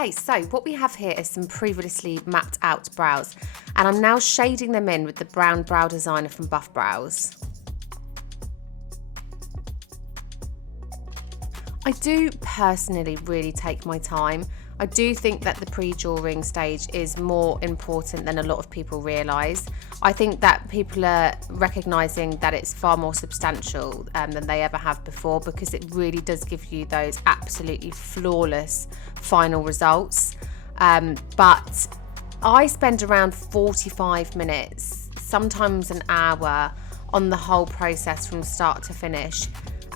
Okay, so what we have here is some previously mapped out brows, and I'm now shading them in with the brown brow designer from Buff Brows. I do personally really take my time. I do think that the pre-drawing stage is more important than a lot of people realise. I think that people are recognising that it's far more substantial than they ever have before, because it really does give you those absolutely flawless final results. But I spend around 45 minutes, sometimes an hour, on the whole process from start to finish.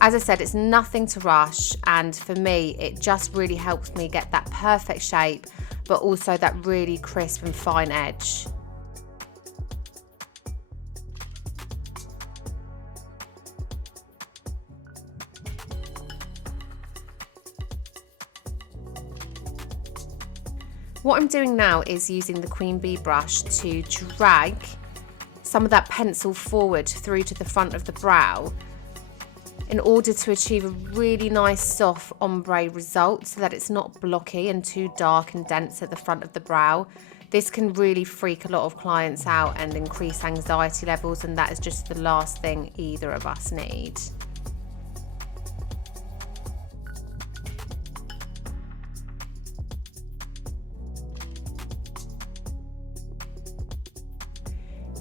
As I said, it's nothing to rush, and for me it just really helps me get that perfect shape, but also that really crisp and fine edge. What I'm doing now is using the Queen Bee brush to drag some of that pencil forward through to the front of the brow, in order to achieve a really nice soft ombre result, so that it's not blocky and too dark and dense at the front of the brow. This can really freak a lot of clients out and increase anxiety levels, and that is just the last thing either of us need.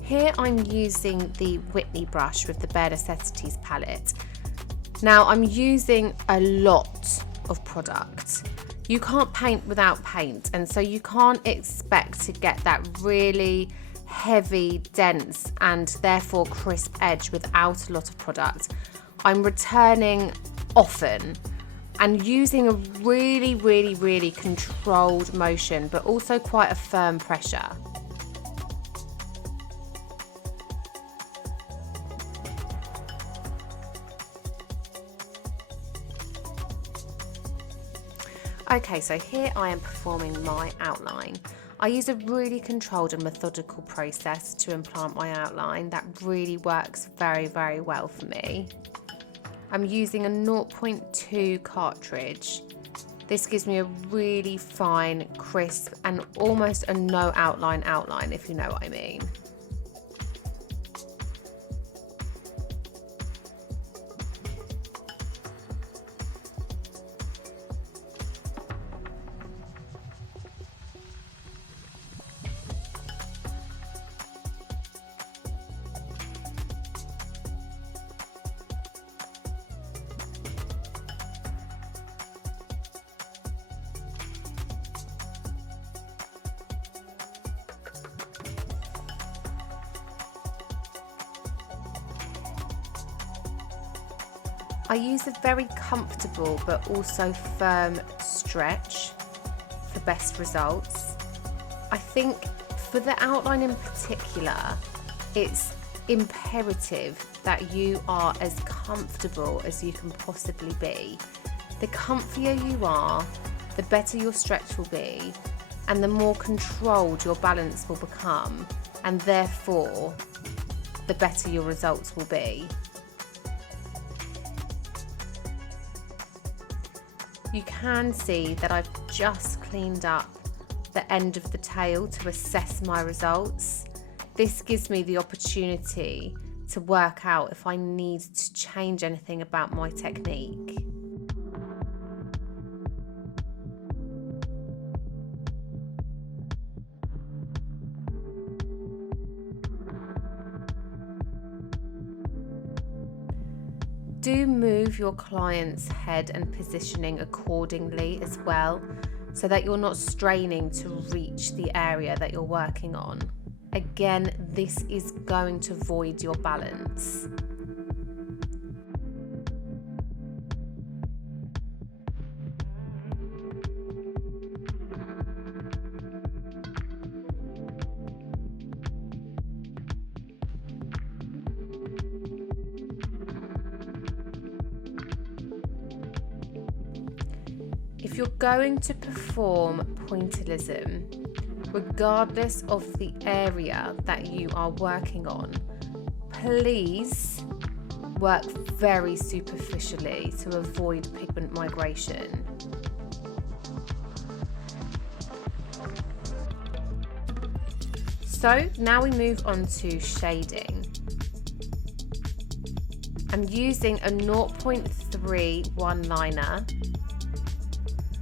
Here I'm using the Whitney brush with the Bare Necessities palette. Now I'm using a lot of product. You can't paint without paint, and so you can't expect to get that really heavy, dense and therefore crisp edge without a lot of product. I'm returning often and using a really controlled motion, but also quite a firm pressure. Okay, so here I am performing my outline. I use a really controlled and methodical process to implant my outline. That really works very well for me. I'm using a 0.2 cartridge. This gives me a really fine, crisp and almost a no outline, if you know what I mean. I use a very comfortable but also firm stretch for best results. I think for the outline in particular, it's imperative that you are as comfortable as you can possibly be. The comfier you are, the better your stretch will be, and the more controlled your balance will become, and therefore the better your results will be. You can see that I've just cleaned up the end of the tail to assess my results. This gives me the opportunity to work out if I need to change anything about my technique. Do move your client's head and positioning accordingly as well, so that you're not straining to reach the area that you're working on. Again, this is going to void your balance. If you're going to perform pointillism, regardless of the area that you are working on, please work very superficially to avoid pigment migration. So now we move on to shading. I'm using a 0.3 one-liner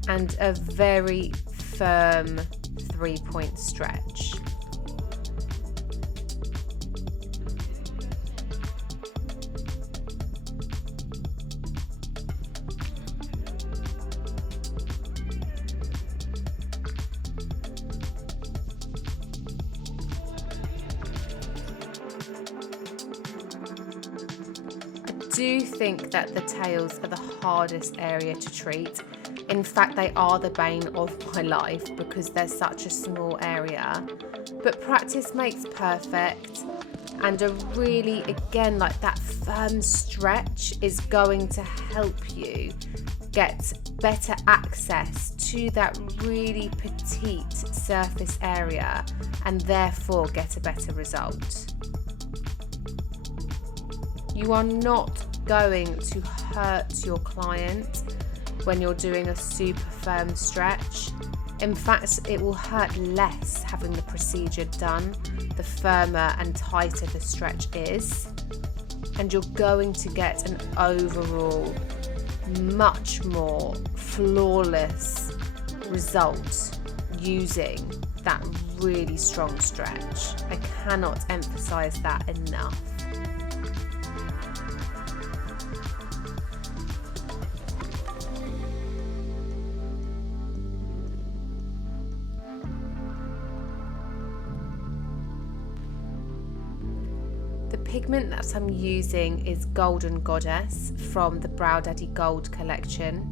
and a very firm 3-point stretch. I do think that the tails are the hardest area to treat. In fact, they are the bane of my life because they're such a small area. But practice makes perfect, and a really, again, like that firm stretch is going to help you get better access to that really petite surface area and therefore get a better result. You are not going to hurt your client when you're doing a super firm stretch. In fact, it will hurt less having the procedure done the firmer and tighter the stretch is, and you're going to get an overall much more flawless result using that really strong stretch. I cannot emphasize that enough. The pigment that I'm using is Golden Goddess from the Brow Daddy Gold collection.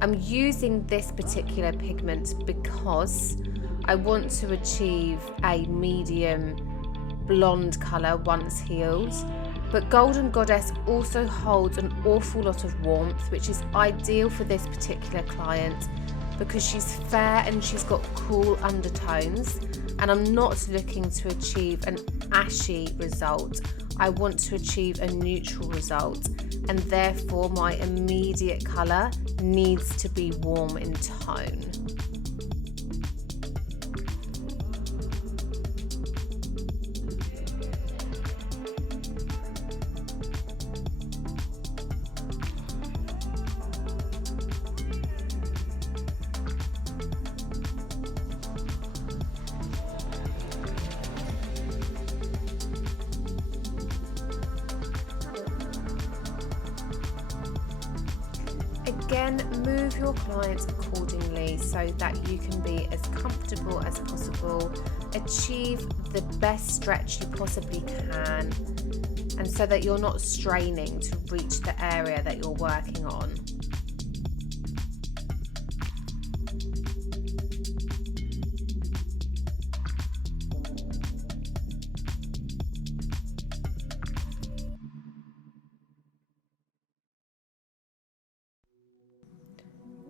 I'm using this particular pigment because I want to achieve a medium blonde colour once healed, but Golden Goddess also holds an awful lot of warmth, which is ideal for this particular client because she's fair and she's got cool undertones, and I'm not looking to achieve an ashy result. I want to achieve a neutral result, and therefore my immediate colour needs to be warm in tone. Again, move your client accordingly so that you can be as comfortable as possible, achieve the best stretch you possibly can, and so that you're not straining to reach the area that you're working on.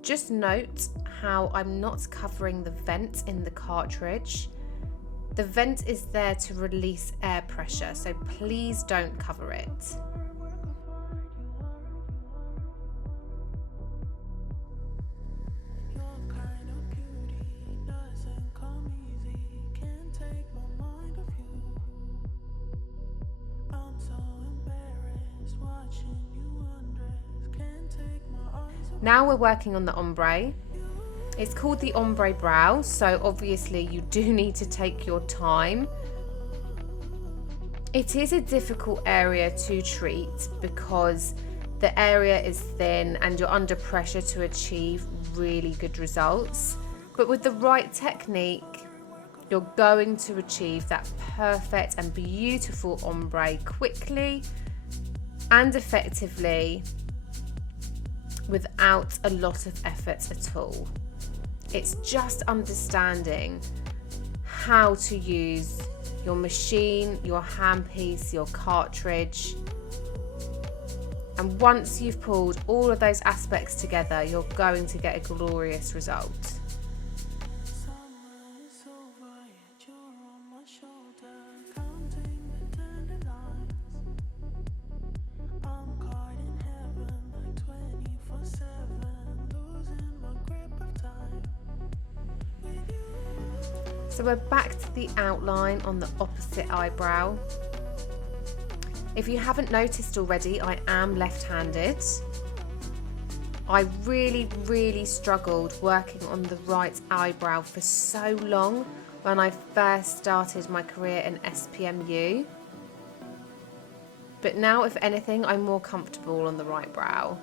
Just note how I'm not covering the vent in the cartridge. The vent is there to release air pressure, so please don't cover it. Now we're working on the ombre. It's called the Ombre Brow, so obviously you do need to take your time. It is a difficult area to treat because the area is thin and you're under pressure to achieve really good results. But with the right technique, you're going to achieve that perfect and beautiful ombre quickly and effectively, without a lot of effort at all. It's just understanding how to use your machine, your handpiece, your cartridge. And once you've pulled all of those aspects together, you're going to get a glorious result. So we're back to the outline on the opposite eyebrow. If you haven't noticed already, I am left-handed. I really struggled working on the right eyebrow for so long when I first started my career in SPMU. But now, if anything, I'm more comfortable on the right brow.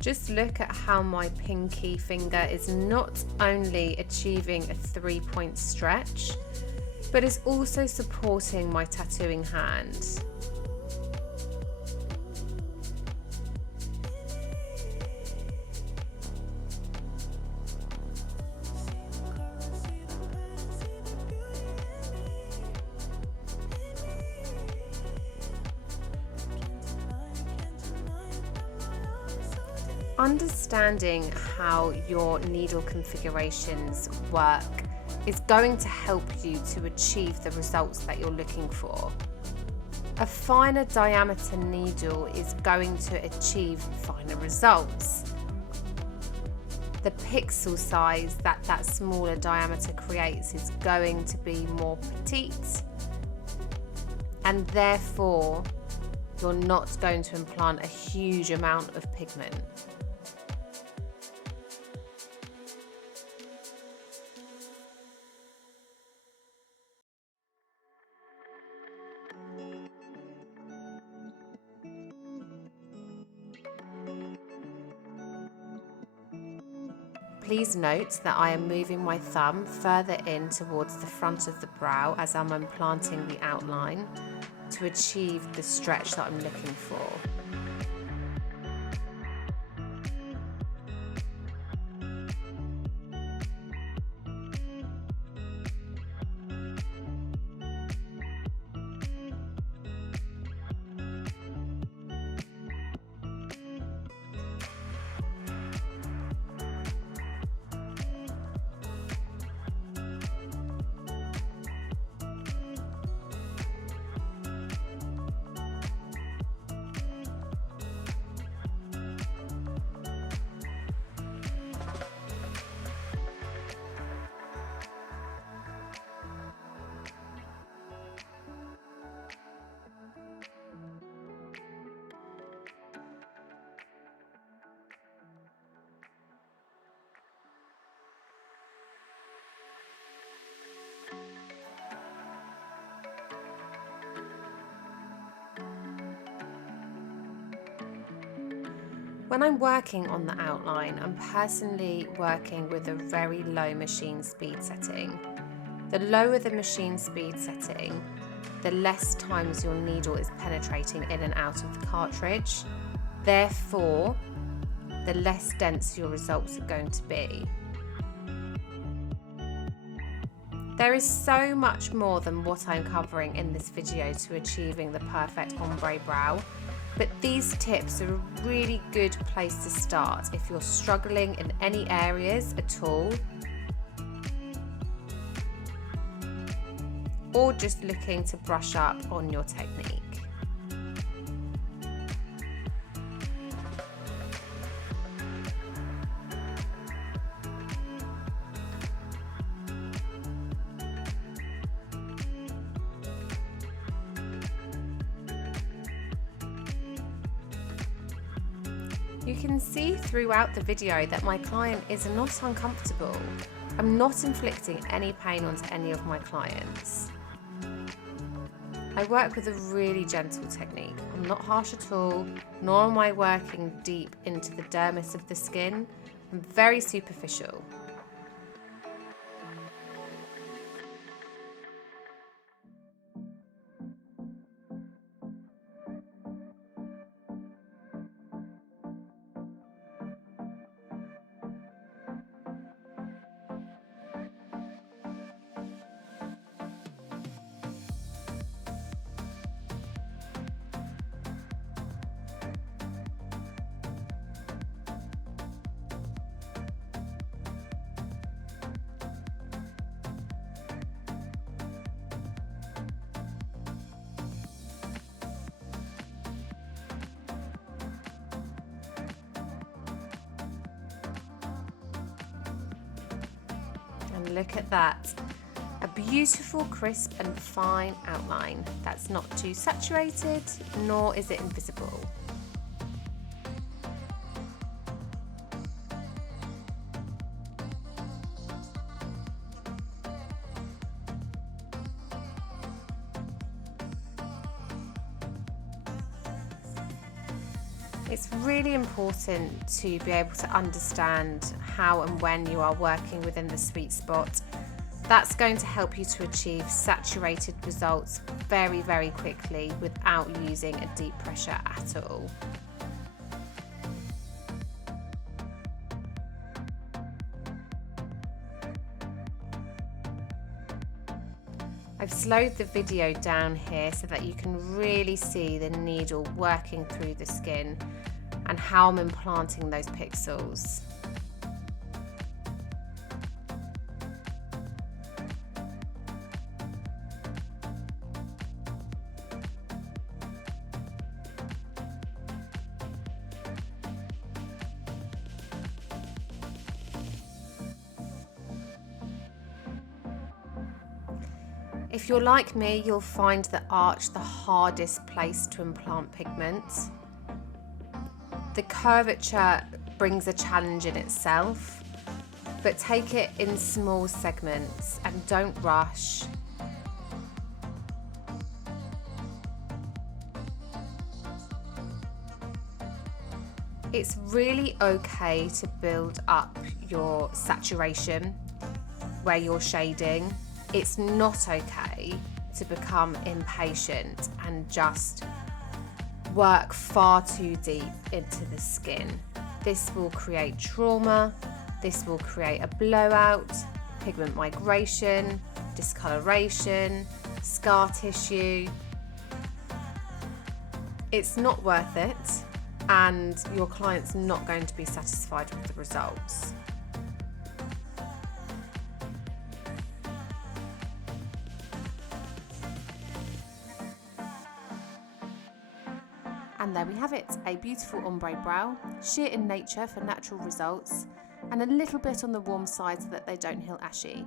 Just look at how my pinky finger is not only achieving a 3-point stretch, but is also supporting my tattooing hand. Understanding how your needle configurations work is going to help you to achieve the results that you're looking for. A finer diameter needle is going to achieve finer results. The pixel size that smaller diameter creates is going to be more petite, and therefore you're not going to implant a huge amount of pigment. Please note that I am moving my thumb further in towards the front of the brow as I'm implanting the outline to achieve the stretch that I'm looking for. When I'm working on the outline, I'm personally working with a very low machine speed setting. The lower the machine speed setting, the less times your needle is penetrating in and out of the cartridge. Therefore, the less dense your results are going to be. There is so much more than what I'm covering in this video to achieving the perfect ombre brow, but these tips are a really good place to start if you're struggling in any areas at all, or just looking to brush up on your technique. You can see throughout the video that my client is not uncomfortable. I'm not inflicting any pain onto any of my clients. I work with a really gentle technique. I'm not harsh at all, nor am I working deep into the dermis of the skin. I'm very superficial. And look at that. A beautiful, crisp and fine outline that's not too saturated, nor is it invisible. It's really important to be able to understand how and when you are working within the sweet spot. That's going to help you to achieve saturated results very, very quickly without using a deep pressure at all. I've slowed the video down here so that you can really see the needle working through the skin and how I'm implanting those pixels. If you're like me, you'll find the arch the hardest place to implant pigment. The curvature brings a challenge in itself, but take it in small segments and don't rush. It's really okay to build up your saturation where you're shading. It's not okay to become impatient and just work far too deep into the skin. This will create trauma, this will create a blowout, pigment migration, discoloration, scar tissue. It's not worth it, and your client's not going to be satisfied with the results. And there we have it, a beautiful ombre brow, sheer in nature for natural results, and a little bit on the warm side so that they don't feel ashy.